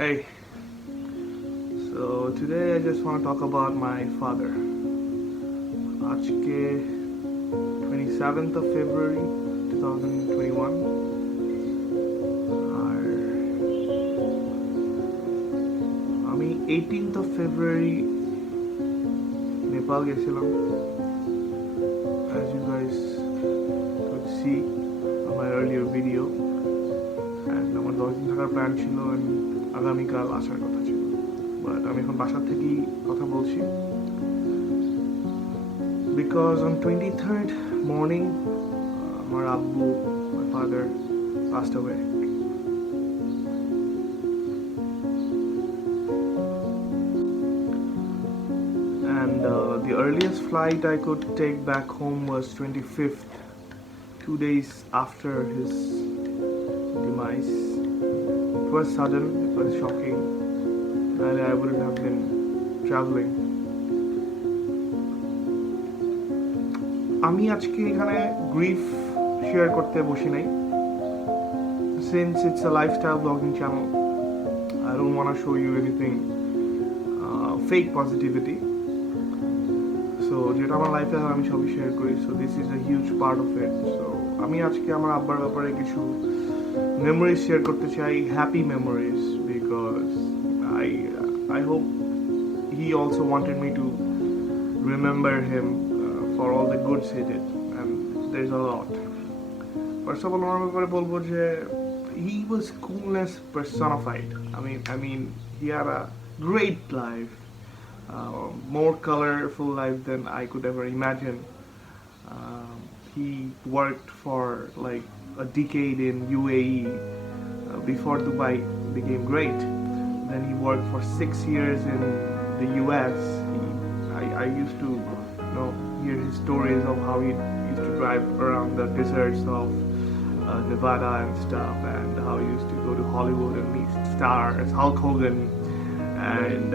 Hey, so today I just want to talk about my father. আজকে 27th of February 2021 আর আমি 18th of February Nepal গেছিলাম. As you guys could see on my earlier video, and আমার 10 দিন থাকার প্ল্যান ছিল and আগামীকাল আসার কথা ছিল, বাট আমি এখন বাসার থেকেই কথা বলছি because on 23rd morning আমার আব্বু, my father passed away. And the earliest flight I could take back home was 25th, 2 days after his demise. It was sudden, it was shocking, and I wouldn't have been traveling. আমি আজকে এখানে grief share করতে বসি নাই. Since it's a lifestyle vlogging channel, I don't want to show you anything fake positivity. So যেটা আমার লাইফে আমি সবই শেয়ার করি. So this is a huge part of it. So আমি আজকে আমার আব্বার ব্যাপারে কিছু memories share করতে চাই, happy memories, because I hope he also wanted me to remember him for all the goods he did, and there's a lot. First of all, আমার ব্যাপারে বলবো যে he was coolness personified. I mean he had a great life, more colorful life than I could ever imagine. He worked for like a decade in UAE before Dubai became great. Then he worked for 6 years in the US. I used to hear his stories of how he used to drive around the deserts of Nevada and stuff, and how he used to go to Hollywood and meet stars, Hulk Hogan, and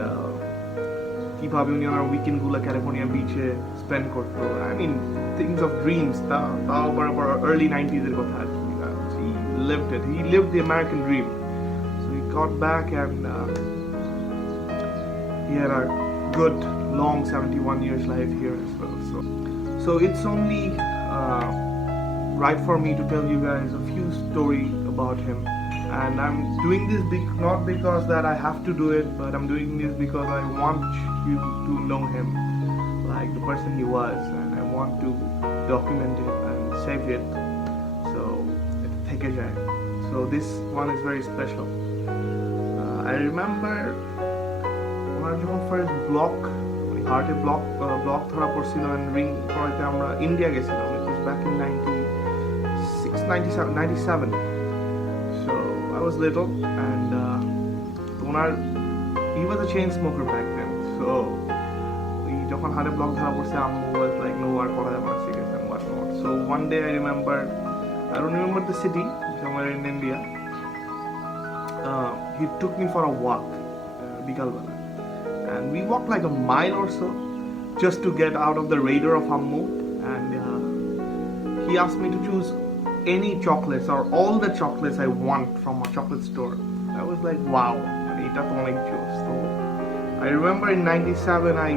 কিভাবে উনি ওনার উইকেন্ডগুলো ক্যালিফোর্নিয়া বিচে স্পেন্ড করতো. I mean things of dreams. তাও আবার early 90s এর কথা আর কি. He lived it. He lived the American dream. So he got back and he had a good long 71 years life here as well. So it's only right for me to tell you guys a few story about him, and I'm doing this not because that I have to do it, but I'm doing this because I want you to know him like the person he was, and I want to document it and save it so it's থেকে যায়. So this one is very special. I remember ওনার যখন first block হার্টে ব্লক ধরা পড়ছিল and ring করাতে আমরা ইন্ডিয়া গেছিলাম. It was back in 97. So I was little, and he was a chain smoker back then. So যখন হার্টে ব্লক ধরা পড়ছে, আম্মু was like no আর করা যাবে না cigarettes and what not. So one day I don't remember the city, somewhere in India. He took me for a walk বিকালবেলা, and we walked like a mile or so just to get out of the radar of Ammu, and he asked me to choose any chocolates or all the chocolates I want from a chocolate store. I was like wow, এটা তো অনেক জোস. So I remember in 97 I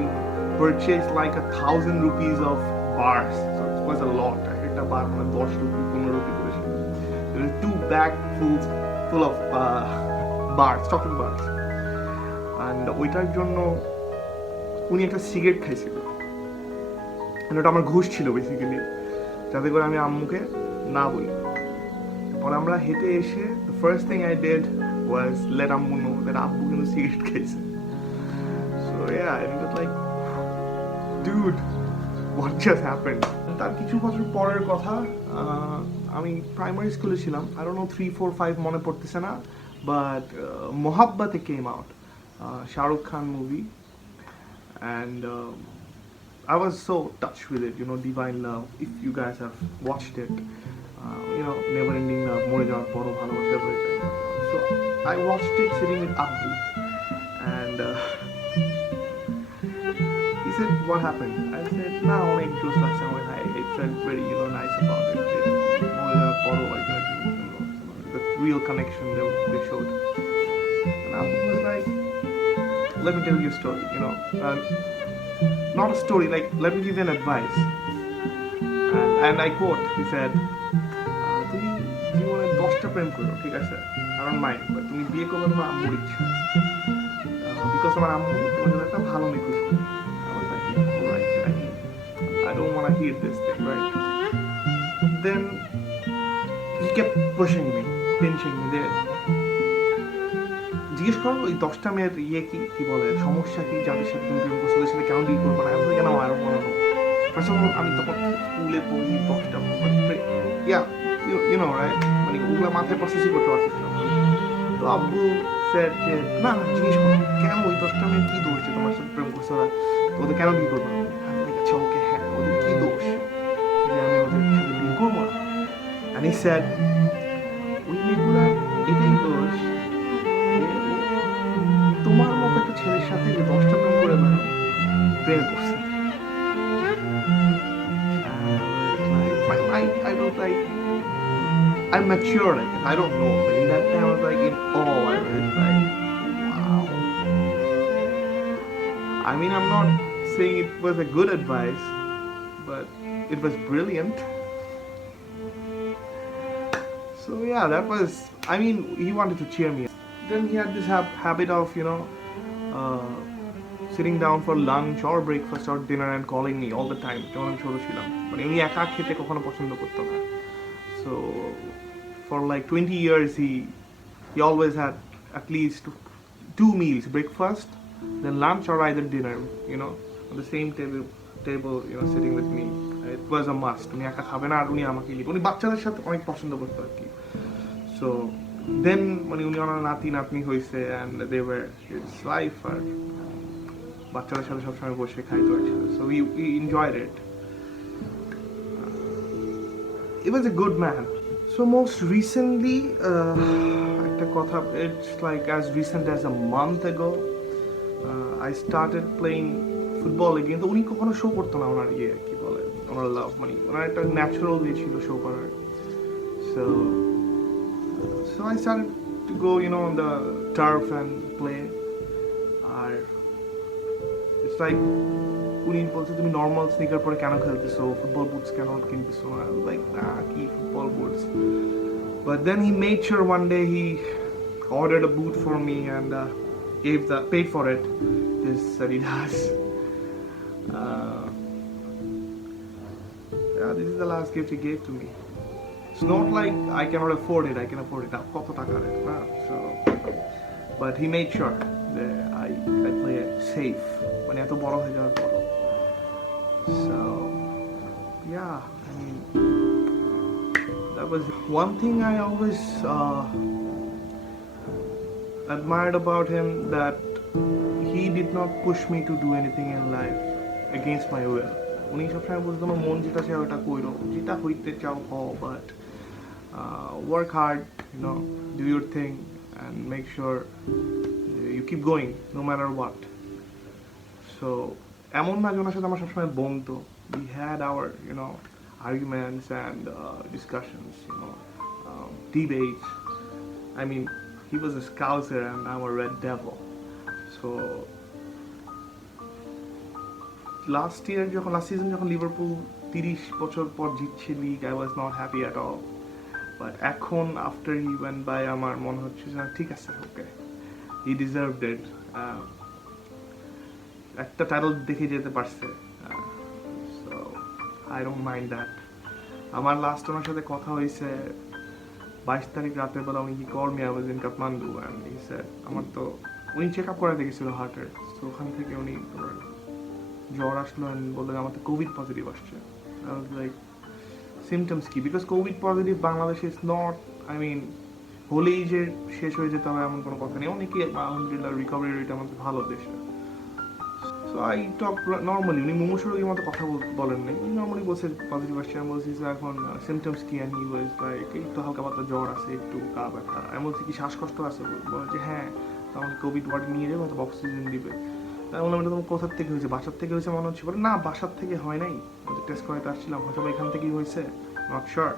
purchased like 1,000 rupees of bars. So it was a lot. একটা বার মানে 10 রুপি 15 রুপি করে ছিল. There were 2 bag full of bars, chocolate bars. And ওইটার জন্য উনি একটা সিগারেট খাইছিল, ওটা আমার ঘুষ ছিল বেসিক্যালি, যাতে করে আমি আম্মুকে না বলি. পরে আমরা হেঁটে এসে the first thing I did was let আম্মু know that আব্বু কিন্তু সিগারেট খাইছে. So yeah, it was like dude, what just happened? তার কিছু বছর পরের কথা, আমি প্রাইমারি স্কুলে ছিলাম. I don't know 3, 4, 5 মনে পড়তেছে না, but মোহাব্বতে came out, Shah Rukh Khan movie, and I was so touched with it, Divine Love. If you guys have watched it, Never Ending Love, মরে যাওয়ার পরও ভালোবাসা হয়ে যায়. So I watched it sitting with Abbu, and he said, what happened? I said, no, অনেক জোস লাগছে আমার. I felt very nice about it. মরে যাওয়ার পরও the real connection they showed. And let me tell you a story, not a story, like, let me give you an advice. And I quote, he said, তুমি জীবনে 10টা প্রেম করো, ঠিক আছে, I don't mind, but তুমি বিয়ে করবে তোমার আম্মুর ইচ্ছা, বিকজ আমার আম্মু তোমার জন্য একটা ভালো মেয়ে খুঁজবে। I was like, yeah, alright, I don't want to hear this thing, right? Then he kept pushing me, pinching me there. জিজ্ঞেস করো ওই 10টা মেয়ের ইয়ে কি বলে, সমস্যা কি, যাদের সাথে তুমি প্রেম করছো তাদের সাথে কেন ডিল করবো না, কেন আরো মনে হো। ফার্স্ট অফ অল আমি তখন স্কুলে পড়ি, 10টা রাইট, মানে ওগুলো মাথায় প্রসেসই করতে পারতেছিলাম। তো আব্বু স্যার যে না জিজ্ঞেস করো কেন ওই 10টা মেয়ের কি দোষ যে তোমার সাথে প্রেম করছো, ওরা তো ওদের কেন ডিল করবো না। আচ্ছা ওকে, হ্যাঁ ওদের কি দোষ যে আমি ওদের সাথে ডিল করবো না। And he said, ওই মেয়েগুলার এটাই দোষ তোমার মতো একটা ছেলের সাথে যে 10টা প্রেম করে বেড়ানো, প্রেম করছে। I was like, I'm mature, like, I don't know, but in that time I was like in awe. I was like, wow. I mean, I'm not saying it was a good advice, but it was brilliant. So yeah, that was, I mean, he wanted to cheer me. Then he had this habit of, sitting down for lunch or breakfast or dinner and calling me all the time. যখন আমি ছোট ছিলাম, মানে উনি একা খেতে কখনো পছন্দ করতো না। So for like 20 years he always had at least 2 meals, breakfast, then lunch or either dinner, on the same table, sitting with me. It was a must. উনি একা খাবে না আর উনি আমাকে উনি বাচ্চাদের সাথে অনেক পছন্দ করতো আর কি। So then মানে উনি ওনার নাতি হয়েছে and they were his wife আর বাচ্চাদের সাথে সবসময় বসে খাইতো একসাথে। So we enjoyed it. He was a good man. So most recently, একটা কথা, it's like as recent as a month ago, I started playing football again. তো উনি কখনো শো করতো না ওনার কি বলে, ওনার লাভ, মানে ওনার একটা ন্যাচারাল ওয়ে ছিল শো করার। So I started to go, on the turf and play. আর it's like উনি বলছে তুমি নর্মাল স্নিকার পরে কেন খেলতেছো, ফুটবল বুটস কেন কিনতেছো না। লাইক না, কি football boots. But then he made sure one day he ordered a boot for me and paid for it. This Adidas. Yeah, this is the last gift he gave to me. It's not like I cannot afford it. I can afford it. কত টাকা রে, না? So, but he made sure that I play it safe. মানে এত বড় হয়ে যাওয়ার পর। So, yeah, I mean, that was one thing I always admired about him, that he did not push me to do anything in life against my will. উনি সবসময় বলতো আমার মন যেটা চায় ওটা কইরো, যেটা হইতে চাও হও, but work hard, do your thing and make sure you keep going no matter what. So এমন না যে ওনার সাথে আমার সবসময় বন্ধু, we had our arguments and discussions, debates. I mean, he was a Scouser and I'm a Red Devil. So last season যখন লিভারপুল 30 বছর পর জিতছে league, I was not happy at all. But এখন after he went by আমার মনে হচ্ছে যে ঠিক আছে, okay, he deserved it. একটা টাইটেল দেখে যেতে পারছে, so I don't mind that. আমার লাস্ট ওনার সাথে কথা হয়েছে 22 তারিখ রাতের বেলা। উনি called me, I was in Kathmandu and he said, আমার তো উনি চেক আপ করাতে গেছিল হার্টের, তো ওখান থেকে উনি জ্বর আসলো and বললেন আমার তো কোভিড পজিটিভ আসছে। I was like, symptoms কি? Because কোভিড পজিটিভ বাংলাদেশে is not, I mean, হলেই যে শেষ হয়ে যেতে হবে এমন কোনো কথা নেই। অনেকে আলহামদুলিল্লাহ রিকভারি রেট আমাদের ভালো দেশে। So I talked normally. উনি মুমূর্ষু রোগীর মতো কথা বলেন নাই, উনি নর্মালি বলছে পজিটিভ আসছে। আমি বলছি যে এখন সিমটমস কি, and he was like, একটু হালকা পাতলা জ্বর আছে, একটু গা ব্যথা। আমি বলছি কি শ্বাসকষ্ট আছে? বলে যে হ্যাঁ, তো আমাকে কোভিড ওয়ার্ডে নিয়ে যাবে, অথবা অক্সিজেন দিবে। তাই বললাম এটা তোমার কোথার থেকে হয়েছে? বাসার থেকে হয়েছে মনে হচ্ছে। বলে না, বাসার থেকে হয় নাই, টেস্ট করাতে আসছিলাম, হয়তো এখান থেকেই হয়েছে, নট শিওর,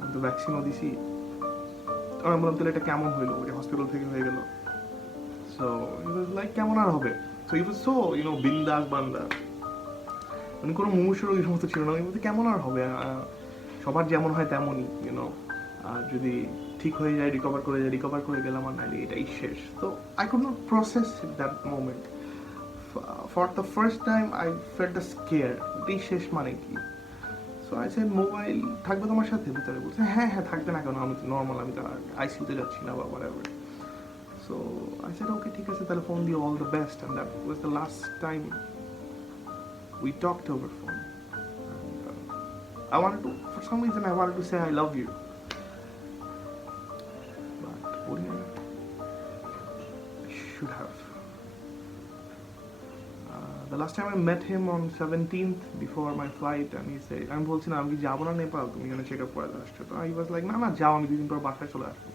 আমি তো ভ্যাকসিনও দিছি। আমি বললাম তাহলে এটা কেমন হইলো, যে হসপিটাল থেকে হয়ে গেল? So he was like কেমন আর হবে, so he was so বিন্দাস বান্দা, মানে কোনো মুমূর্ষুর ওই সমস্ত ছিল না। আমি বলতে কেমন আর হবে, সবার যেমন হয় তেমনই, আর যদি ঠিক হয়ে যায়, রিকভার করে গেলাম, আর নাইলে এটাই শেষ। তো I could not process that moment. For the first time I felt the scare, এটাই শেষ মানে কি। সো আই সেড মোবাইল থাকবে তোমার সাথে ভিতরে? বলছে হ্যাঁ হ্যাঁ থাকবে না কেন, আমি তো নর্মাল, আমি তো আইসিউতে যাচ্ছি না বা whatever. So I said okay ঠিক আছে, তাহলে ফোন দিও, all the best. And that was the last time we talked over phone. And I wanted to, for some reason I wanted to say I love you, but I should have. The last time I met him on 17th before my flight, and he said, আমি বলছিলাম আমি কি যাবো না নেপাল, তুমি এখানে check up করে আসছো? তো I was like না যাও, আমি 2 দিন পর বাসায় চলে আসবো।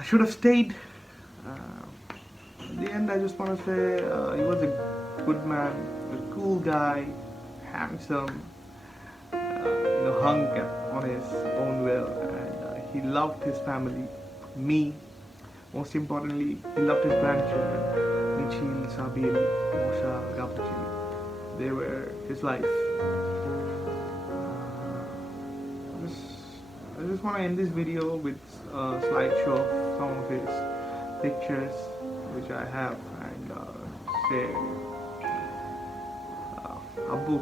I should have stayed. In the end, I just want to say he was a good man, a cool guy, handsome, hung on his own will, and he loved his family, me. Most importantly, he loved his grandchildren, Michil, Sabil, Mosha, Gapuchi. They were his life. I just want to end this video with a slideshow of some of his pictures which I have, and say Abu